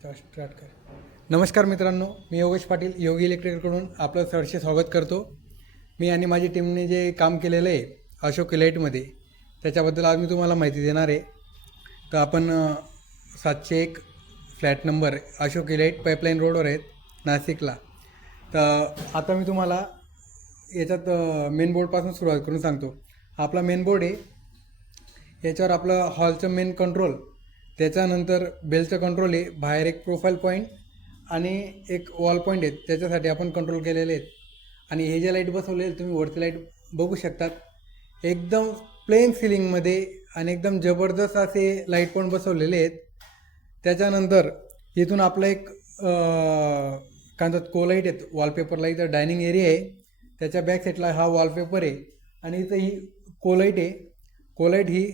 Start कर. नमस्कार मित्रांनो, मी योगेश पाटील योगी इलेक्ट्रिकलकडून आपलं सहर्ष स्वागत करतो. मी आणि माझी टीमने जे काम केलेलं आहे अशोक इलाइटमध्ये, त्याच्याबद्दल आज मी तुम्हाला माहिती देणार आहे. तर आपण 701 flat number Ashok elite pipeline रोडवर आहेत नाशिकला. तर आता मी तुम्हाला याच्यात मेन बोर्डपासून सुरुवात करून सांगतो. आपला मेन बोर्ड आहे, याच्यावर आपलं हॉलचं मेन कंट्रोल, त्याच्यानंतर बेलचं कंट्रोल आहे, बाहेर एक प्रोफाईल पॉईंट आणि एक वॉल पॉईंट आहेत, त्याच्यासाठी आपण कंट्रोल केलेले आहेत. आणि हे जे लाईट बसवले तुम्ही वरती लाईट बघू शकतात, एकदम प्लेन सिलिंगमध्ये आणि एकदम जबरदस्त असे लाईट पण बसवलेले आहेत. त्याच्यानंतर इथून आपलं एक कोलाईट आहेत, वॉलपेपरला इथं डायनिंग एरिया आहे, त्याच्या बॅक साईडला हा वॉलपेपर आहे आणि इथं ही कोलाईट आहे. कोलाईट ही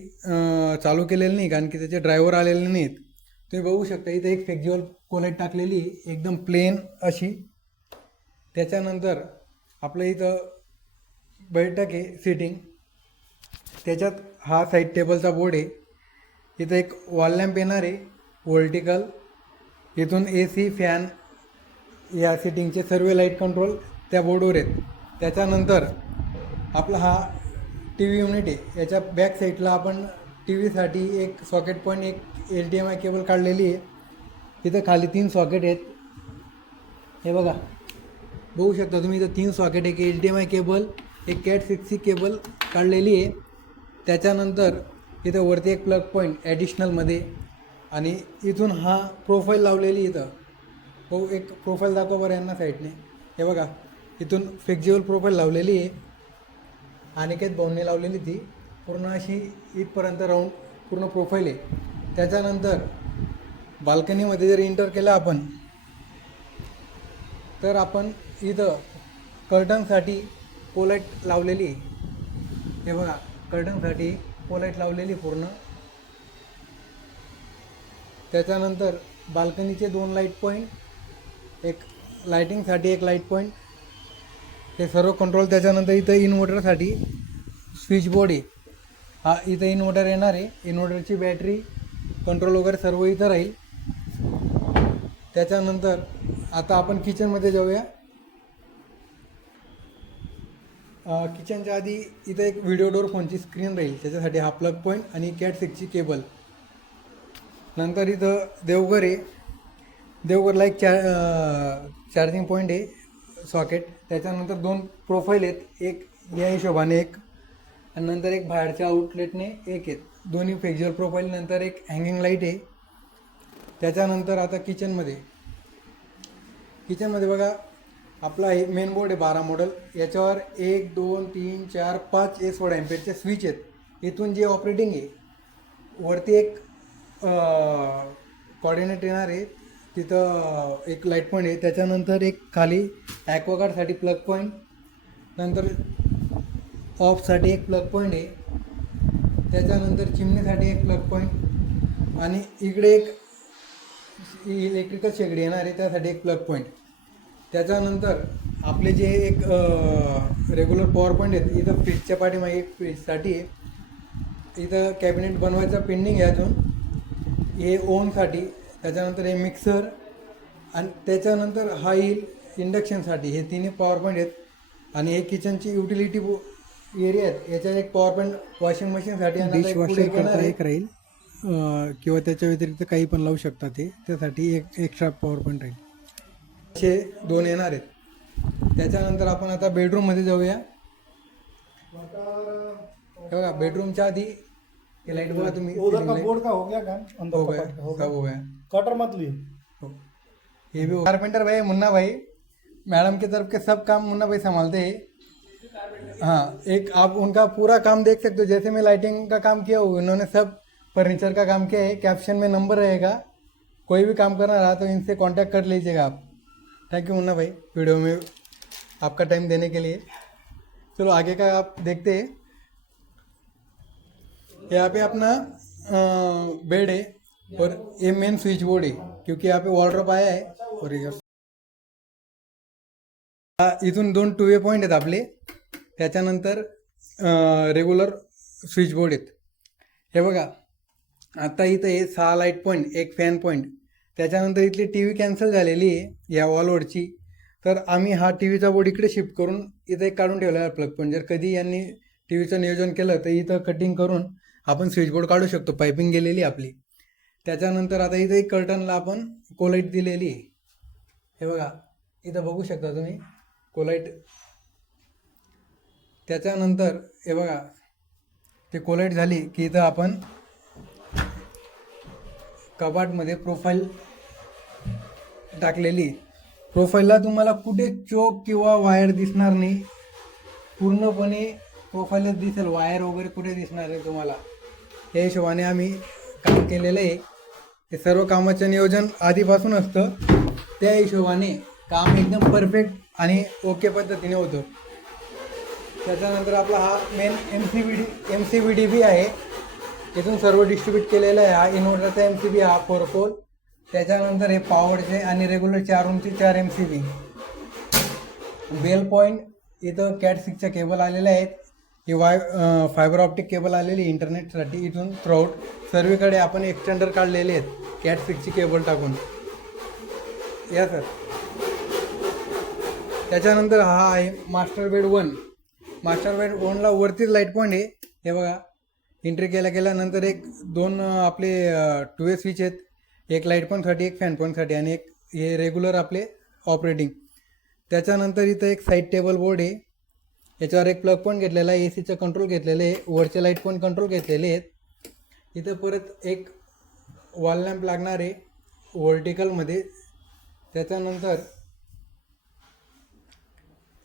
चालू केलेली नाही कारण की त्याचे ड्रायव्हर आलेले नाहीत. तुम्ही बघू शकता इथं एक फ्लेक्झिबल कोलाईट टाकलेली आहे, एकदम प्लेन अशी. त्याच्यानंतर आपलं इथं बैठक आहे, सिटिंग, त्याच्यात हा साईड टेबलचा बोर्ड आहे. इथं एक वॉल लॅम्प येणार आहे व्हर्टिकल. इथून AC फॅन या सिटिंगचे सर्व लाईट कंट्रोल त्या बोर्डवर आहेत. त्याच्यानंतर आपला हा TV युनिट आहे, याच्या बॅक साईडला आपण TVसाठी एक सॉकेट पॉईंट, एक HDMI केबल काढलेली आहे. इथं खाली 3 सॉकेट आहेत, हे बघा बघू शकता तुम्ही. इथं 3 सॉकेट, एक HDMI केबल, एक Cat 6C केबल काढलेली आहे. त्याच्यानंतर इथं वरती एक प्लग पॉईंट ॲडिशनलमध्ये आणि इथून हा प्रोफाईल लावलेली. इथं हो एक प्रोफाईल दाखवा बरं यांना साईडने, हे बघा इथून फ्लेक्झिबल प्रोफाईल लावलेली आहे. अनिकेत भाऊंनी लावलेली ती पूर्ण अशी इथपर्यंत राऊंड पूर्ण प्रोफाईल आहे. त्याच्यानंतर बाल्कनीमध्ये जर एंटर केलं आपण, तर आपण इथं कर्टनसाठी कोलाईट लावलेली आहे, हे बघा कर्टनसाठी कोलाईट लावलेली पूर्ण. त्याच्यानंतर बाल्कनीचे 2 लाईट पॉईंट, एक लाईटिंगसाठी एक लाईट पॉईंट, हे सर्व कंट्रोल. त्याच्यानंतर इथं इन्व्हर्टरसाठी स्विच बोर्ड आहे, हा इथं इन्व्हर्टर येणार आहे. इन्व्हर्टरची बॅटरी कंट्रोल वगैरे सर्व इथं राहील. त्याच्यानंतर आता आपण किचनमध्ये जाऊया. किचनच्या आधी इथं एक व्हिडिओ डोर फोनची स्क्रीन राहील, त्याच्यासाठी हा प्लग पॉईंट आणि Cat 6ची केबल. नंतर इथं देवघर आहे, देवघरला एक चार्जिंग पॉईंट आहे, सॉकेट. त्याच्यानंतर 2 प्रोफाईल आहेत, एक या हिशोबाने एक, आणि नंतर एक बाहेरच्या आउटलेटने एक आहेत, दोन्ही फ्लेक्झिबल प्रोफाईल. नंतर एक हँगिंग लाईट आहे. त्याच्यानंतर आता किचनमध्ये बघा आपला हे मेन बोर्ड आहे 12 मॉडेल, याच्यावर 1 2 3 4 5 16 एम्पेअरचे स्विच आहेत. इथून जे ऑपरेटिंग आहे वरती एक कॉर्डिनेट येणार आहे, तिथं एक लाईट पॉईंट आहे. त्याच्यानंतर एक खाली ॲक्वागार्डसाठी प्लग पॉईंट, नंतर ऑफसाठी एक प्लग पॉईंट आहे. त्याच्यानंतर चिमणीसाठी एक प्लग पॉईंट आणि इकडे एक इलेक्ट्रिकल शेगडी येणार आहे, त्यासाठी एक प्लग पॉईंट. त्याच्यानंतर आपले जे एक रेग्युलर पॉवर पॉईंट आहेत, इथं फ्रीजच्या पाठीमागे एक फ्रीजसाठी आहे. इथं कॅबिनेट बनवायचं पेंडिंग आहे अजून, हे ओव्हनसाठी. त्याच्यानंतर हे मिक्सर आणि त्याच्यानंतर हा येईल इंडक्शनसाठी. हे 3 पॉवर पॉईंट आहेत. आणि हे किचनची युटिलिटी एरिया आहेत, याच्यात एक पॉवर पॉईंट वॉशिंग मशीनसाठी डिशवॉशर करता एक राहील, किंवा त्याच्या व्यतिरिक्त काही पण लावू शकता ते, त्यासाठी एक एक्स्ट्रा पॉवर पॉईंट राहील. असे 2 येणार आहेत. त्याच्यानंतर आपण आता बेडरूममध्ये जाऊया. हे बघा बेडरूमच्या आधी ये लाइट बघा तुम्ही, उधर का बोर्ड का हो गया काम, अंदर हो का गया, पार्ट हो सब हो गया. कटर मत लिए. ये भी कारपेंटर भाई मुन्ना भाई, मैडम की तरफ के सब काम मुन्ना भाई संभालते हैं. हाँ, एक आप उनका पूरा काम देख सकते हो. जैसे मैं लाइटिंग का काम किया हूँ, इन्होंने सब फर्नीचर का काम किया है. कैप्शन में नंबर रहेगा, कोई भी काम करना रहा तो इनसे कांटेक्ट कर लीजिएगा आप. थैंक यू मुन्ना भाई वीडियो में आपका टाइम देने के लिए. चलो आगे का आप देखते हैं. यहाँ पे अपना बेड है और ये मेन स्विच बोर्ड है, क्योंकि यहाँ पे वॉलड्रॉप आया है. और इथून 2 2-वे पॉईंट आहेत आपले. त्याच्यानंतर रेग्युलर स्विच बोर्ड आहेत, हे बघा. आता इथं हे 6 लाईट पॉईंट, एक फॅन पॉईंट. त्याच्यानंतर इथली टी व्ही कॅन्सल झालेली आहे या वॉलवरची. तर आम्ही हा टी व्हीचा बोर्ड इकडे शिफ्ट करून इथं एक काढून ठेवला आहे प्लग पॉईंट. जर कधी यांनी टी व्हीचं नियोजन केलं तर इथं कटिंग करून आपण स्विचबोर्ड काढू शकतो, पायपिंग गेलेली आपली. त्याच्यानंतर आता इथं एक कर्टनला आपण कोलाईट दिलेली आहे. हे बघा, इथं बघू शकता तुम्ही कोलाईट. त्याच्यानंतर हे बघा, ते कोलाईट झाली की इथं आपण कपाटमध्ये प्रोफाईल टाकलेली. प्रोफाईलला तुम्हाला कुठे चोक किंवा वायर दिसणार नाही, पूर्णपणे प्रोफाईलच दिसेल, वायर वगैरे कुठे दिसणार नाही तुम्हाला. या हिशोबाने आम्ही काम केलेलं आहे. हे सर्व कामाचं नियोजन आधीपासून असतं, त्या हिशोबाने काम एकदम परफेक्ट आणि ओके पद्धतीने होतं. त्याच्यानंतर आपला हा मेन MCBD आहे. इथून सर्व डिस्ट्रीब्यूट केलेलं आहे. हा इन्व्हर्टरचा MCB, हा 4 पोल. त्याच्यानंतर हे पॉवरचे आणि रेग्युलर 4 रूमचे 4 MCB. बेल पॉईंट, इथं कॅट 6च्या केबल आलेल्या आहेत. ही फायबर ऑप्टिक केबल आलेली इंटरनेटसाठी. इथून थ्रूआउट सर्वीकडे आपण एक्सटेंडर काढलेले आहेत कॅट 6ची केबल टाकून. या सर. त्याच्यानंतर हा आहे मास्टर बेड 1. मास्टर बेड 1ला वरतीच लाईट पॉईंट आहे. हे बघा, एंट्री केल्यानंतर एक 2 आपले 2 वे स्विच आहेत. एक लाईट पॉईंटसाठी, एक फॅन पॉईंटसाठी आणि एक हे रेग्युलर आपले ऑपरेटिंग. त्याच्यानंतर इथं एक साईड टेबल बोर्ड आहे. याच्यावर एक प्लग पॉईंट घेतलेला आहे, AC कंट्रोल घेतलेले आहे, वरचे लाईट पॉईंट कंट्रोल घेतलेले आहेत. इथं परत एक वॉल लॅम्प लागणार आहे व्हर्टिकलमध्ये. त्याच्यानंतर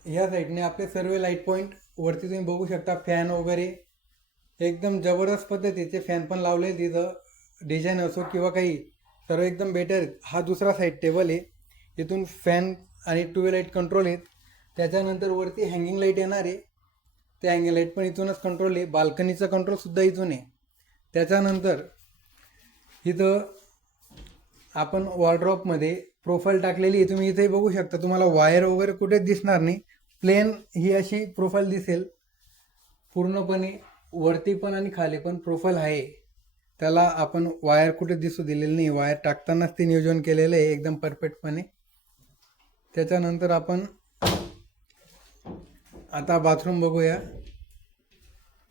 या साईडने आपले सर्व लाईट पॉईंट वरती तुम्ही बघू शकता. फॅन वगैरे एकदम जबरदस्त पद्धतीचे फॅन पण लावले तिथं, डिझाईन असो किंवा काही, सर्व एकदम बेटर. हा दुसरा साईड टेबल आहे. इथून फॅन आणि 2 वे लाईट कंट्रोल आहेत. त्याच्यानंतर वरती हँगिंग लाईट येणार आहे, ते हँगिंग लाईट पण इथूनच कंट्रोल आहे. बाल्कनीचा कंट्रोलसुद्धा इथून आहे. त्याच्यानंतर इथं आपण वॉर्डरोबमध्ये प्रोफाईल टाकलेली आहे. तुम्ही इथे बघू शकता, तुम्हाला वायर वगैरे कुठेच दिसणार नाही, प्लेन ही अशी प्रोफाईल दिसेल. पूर्णपणे वरती पण आणि खाली पण प्रोफाईल आहे, त्याला आपण वायर कुठे दिसू दिलेली नाही. वायर टाकतानाच ते नियोजन केलेलं आहे एकदम परफेक्टपणे. त्याच्यानंतर आपण आता बाथरूम बघूया.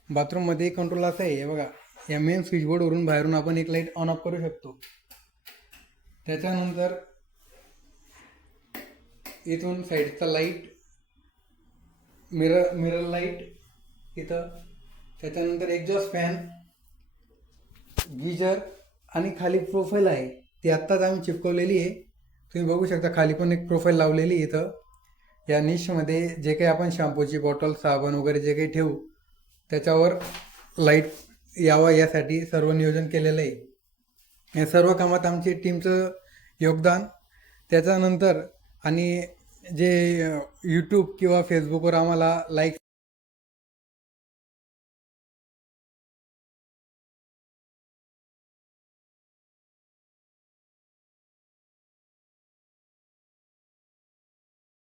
बाथरूममध्ये कंट्रोल असं आहे, हे बघा, या मेन स्विचबोर्डवरून बाहेरून आपण एक लाईट ऑन ऑफ करू शकतो. त्याच्यानंतर इथून साईडचा लाईट, मिरर लाईट इथं. त्याच्यानंतर एक्झॉस्ट फॅन, गीजर आणि खाली प्रोफाईल आहे, ती आत्ताच आम्ही चिपकवलेली आहे. तुम्ही बघू शकता खाली पण एक प्रोफाईल लावलेली इथं. या निशमध्ये जे काही आपण शॅम्पूची बॉटल, साबण वगैरे जे काही ठेवू त्याच्यावर लाईट यावा यासाठी सर्व नियोजन केलेलं आहे. या सर्व कामात आमची टीमचं योगदान. त्याच्यानंतर आणि जे यूट्यूब किंवा फेसबुकवर आम्हाला लाईक